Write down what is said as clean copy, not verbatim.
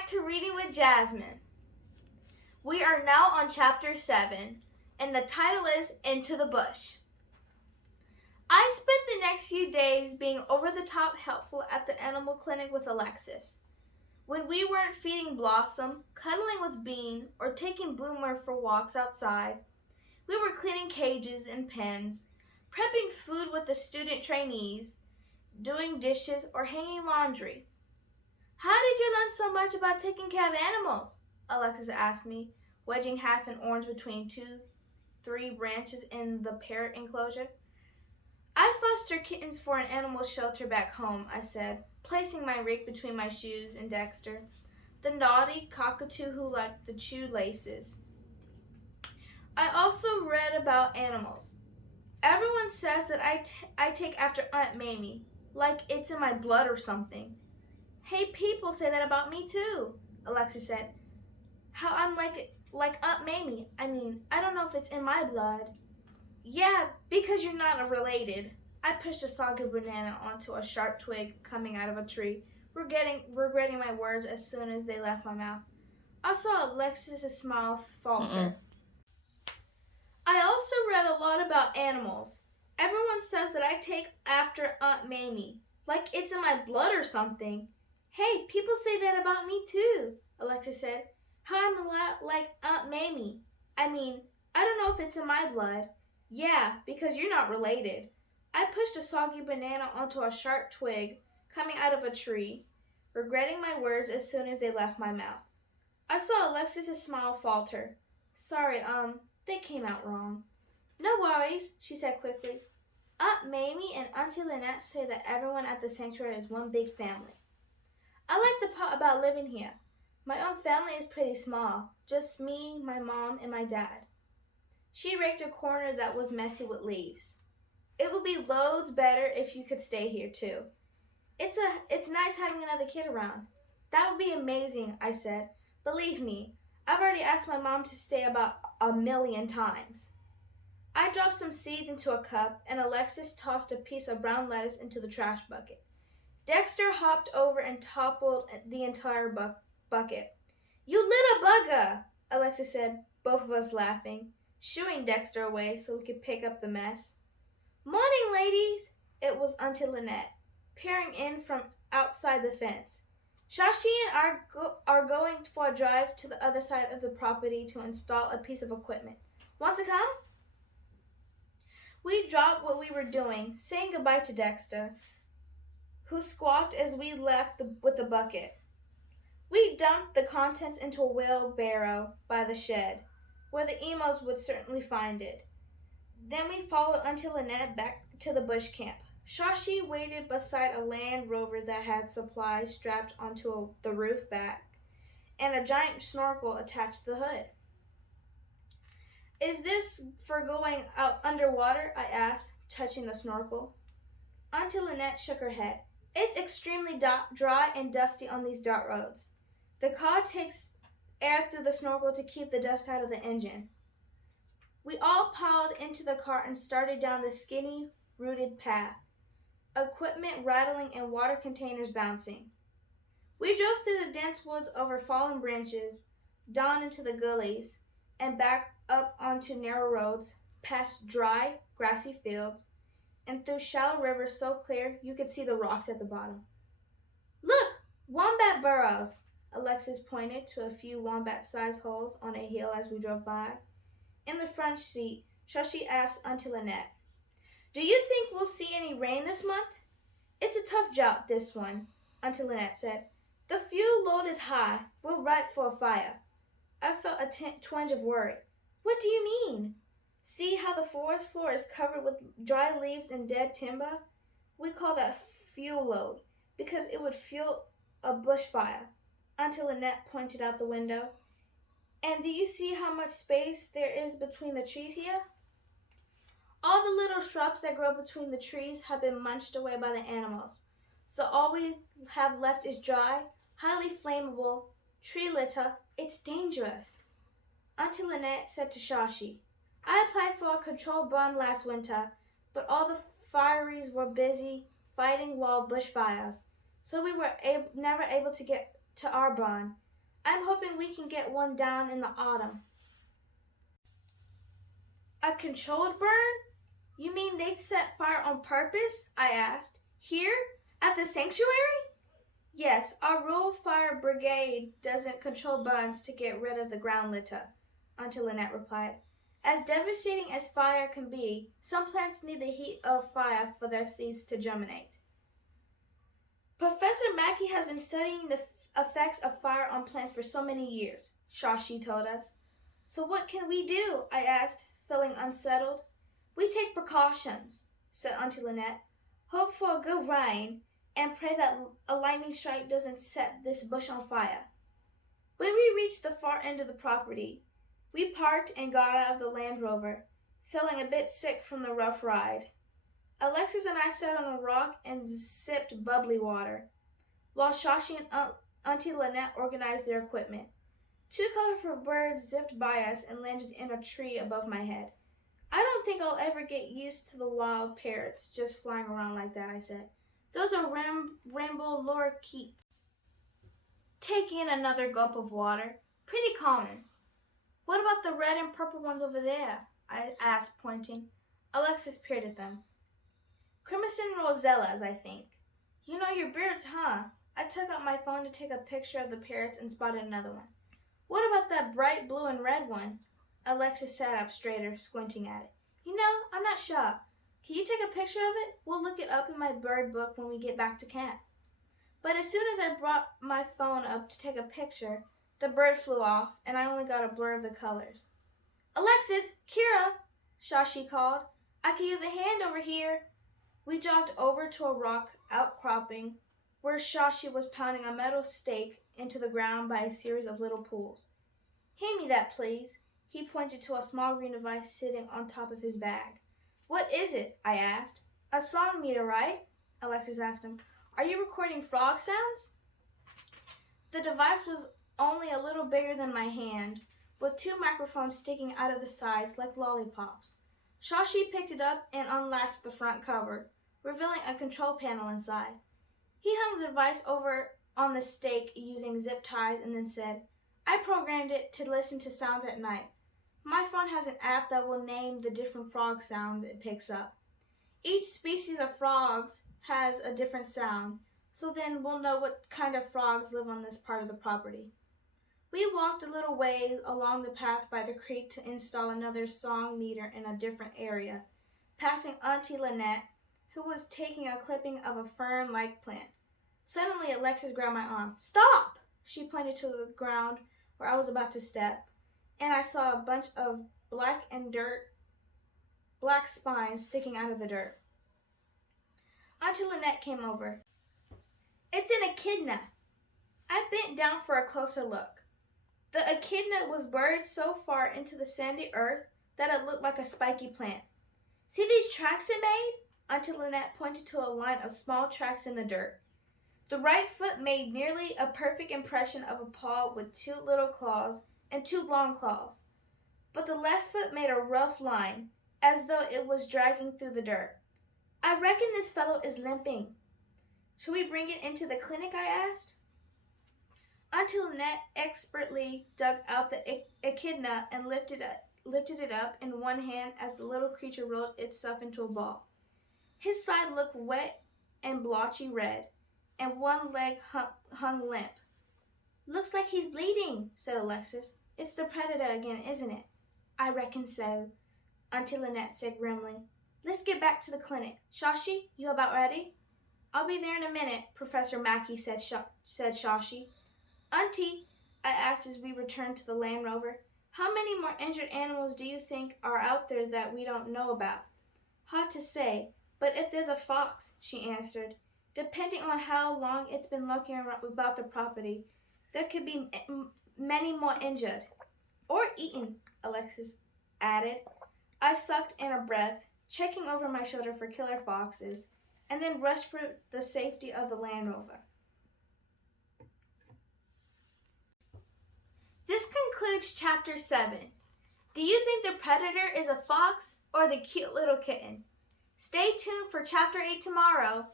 back to Reading with Jasmine. We are now on Chapter 7, and the title is Into the Bush. I spent the next few days being over-the-top helpful at the animal clinic with Alexis. When we weren't feeding Blossom, cuddling with Bean, or taking Boomer for walks outside, we were cleaning cages and pens, prepping food with the student trainees, doing dishes, or hanging laundry. How did you learn so much about taking care of animals? Alexis asked me, wedging half an orange between three branches in the parrot enclosure. I foster kittens for an animal shelter back home, I said, placing my rake between my shoes and Dexter, the naughty cockatoo who liked the chewed laces. I also read about animals. Everyone says that I take after Aunt Mamie, like it's in my blood or something. Hey, people say that about me too, Alexis said. How I'm like Aunt Mamie. I mean, I don't know if it's in my blood. Yeah, because you're not related. I pushed a soggy banana onto a sharp twig coming out of a tree, regretting my words as soon as they left my mouth. I saw Alexis' smile falter. I also read a lot about animals. Everyone says that I take after Aunt Mamie, like it's in my blood or something. Hey, people say that about me too, Alexis said. How I'm a lot like Aunt Mamie. I mean, I don't know if it's in my blood. Yeah, because you're not related. I pushed a soggy banana onto a sharp twig coming out of a tree, regretting my words as soon as they left my mouth. I saw Alexis' smile falter. Sorry, they came out wrong. No worries, she said quickly. Aunt Mamie and Auntie Lynette say that everyone at the sanctuary is one big family. I like the part about living here. My own family is pretty small, just me, my mom, and my dad. She raked a corner that was messy with leaves. It would be loads better if you could stay here too. It's nice having another kid around. That would be amazing, I said. Believe me, I've already asked my mom to stay about 1,000,000 times. I dropped some seeds into a cup, and Alexis tossed a piece of brown lettuce into the trash bucket. Dexter hopped over and toppled the entire bucket. You little bugger, Alexis said, both of us laughing, shooing Dexter away so we could pick up the mess. Morning, ladies! It was Auntie Lynette, peering in from outside the fence. Shashi and I are going for a drive to the other side of the property to install a piece of equipment. Want to come? We dropped what we were doing, saying goodbye to Dexter, who squawked as we left with the bucket. We dumped the contents into a wheelbarrow by the shed, where the emos would certainly find it. Then we followed Auntie Lynette back to the bush camp. Shashi waited beside a Land Rover that had supplies strapped onto the roof back and a giant snorkel attached to the hood. Is this for going out underwater? I asked, touching the snorkel. Auntie Lynette shook her head. It's extremely dry and dusty on these dirt roads. The car takes air through the snorkel to keep the dust out of the engine. We all piled into the car and started down the skinny, rooted path, equipment rattling and water containers bouncing. We drove through the dense woods over fallen branches, down into the gullies, and back up onto narrow roads, past dry, grassy fields, and through shallow rivers so clear you could see the rocks at the bottom. Look, wombat burrows! Alexis pointed to a few wombat-sized holes on a hill as we drove by. In the front seat, Shashi asked Auntie Lynette, Do you think we'll see any rain this month? It's a tough job, this one, Auntie Lynette said. The fuel load is high. We're ripe for a fire. I felt a twinge of worry. What do you mean? See how the forest floor is covered with dry leaves and dead timber? We call that fuel load because it would fuel a bushfire. Auntie Lynette pointed out the window. And do you see how much space there is between the trees here? All the little shrubs that grow between the trees have been munched away by the animals. So all we have left is dry, highly flammable tree litter. It's dangerous. Auntie Lynette said to Shashi, I applied for a controlled burn last winter, but all the fireys were busy fighting wild bushfires, so we were never able to get to our barn. I'm hoping we can get one down in the autumn. A controlled burn? You mean they'd set fire on purpose? I asked. Here? At the sanctuary? Yes, our rural fire brigade doesn't control burns to get rid of the ground litter, Auntie Lynette replied. As devastating as fire can be, some plants need the heat of fire for their seeds to germinate. Professor Mackey has been studying the effects of fire on plants for so many years, Shashi told us. So what can we do? I asked, feeling unsettled. We take precautions, said Auntie Lynette. Hope for a good rain and pray that a lightning strike doesn't set this bush on fire. When we reached the far end of the property, we parked and got out of the Land Rover, feeling a bit sick from the rough ride. Alexis and I sat on a rock and sipped bubbly water, while Shashi and Auntie Lynette organized their equipment. Two colorful birds zipped by us and landed in a tree above my head. I don't think I'll ever get used to the wild parrots just flying around like that, I said. Those are rainbow lorikeets. Taking in another gulp of water. Pretty common. What about the red and purple ones over there? I asked, pointing. Alexis peered at them. Crimson rosellas, I think. You know your birds, huh? I took out my phone to take a picture of the parrots and spotted another one. What about that bright blue and red one? Alexis sat up straighter, squinting at it. You know, I'm not sure. Can you take a picture of it? We'll look it up in my bird book when we get back to camp. But as soon as I brought my phone up to take a picture, the bird flew off, and I only got a blur of the colors. Alexis! Kira! Shashi called. I could use a hand over here. We jogged over to a rock outcropping where Shashi was pounding a metal stake into the ground by a series of little pools. Hand me that, please. He pointed to a small green device sitting on top of his bag. What is it? I asked. A song meter, right? Alexis asked him. Are you recording frog sounds? The device was only a little bigger than my hand, with two microphones sticking out of the sides like lollipops. Shashi picked it up and unlatched the front cover, revealing a control panel inside. He hung the device over on the stake using zip ties and then said, I programmed it to listen to sounds at night. My phone has an app that will name the different frog sounds it picks up. Each species of frogs has a different sound, so then we'll know what kind of frogs live on this part of the property. We walked a little ways along the path by the creek to install another song meter in a different area, passing Auntie Lynette, who was taking a clipping of a fern-like plant. Suddenly, Alexis grabbed my arm. Stop! She pointed to the ground where I was about to step, and I saw a bunch of black spines sticking out of the dirt. Auntie Lynette came over. It's an echidna. I bent down for a closer look. The echidna was buried so far into the sandy earth that it looked like a spiky plant. See these tracks it made? Auntie Lynette pointed to a line of small tracks in the dirt. The right foot made nearly a perfect impression of a paw with two little claws and two long claws. But the left foot made a rough line, as though it was dragging through the dirt. I reckon this fellow is limping. Should we bring it into the clinic? I asked. Auntie Lynette expertly dug out the echidna and lifted it up in one hand as the little creature rolled itself into a ball. His side looked wet and blotchy red, and one leg hung limp. Looks like he's bleeding, said Alexis. It's the predator again, isn't it? I reckon so, Auntie Lynette said grimly. Let's get back to the clinic. Shashi, you about ready? I'll be there in a minute, Professor Mackey said Shashi. Auntie, I asked as we returned to the Land Rover, how many more injured animals do you think are out there that we don't know about? Hard to say, but if there's a fox, she answered, depending on how long it's been looking about the property, there could be many more injured. Or eaten, Alexis added. I sucked in a breath, checking over my shoulder for killer foxes, and then rushed for the safety of the Land Rover. This concludes Chapter 7. Do you think the predator is a fox or the cute little kitten? Stay tuned for Chapter 8 tomorrow.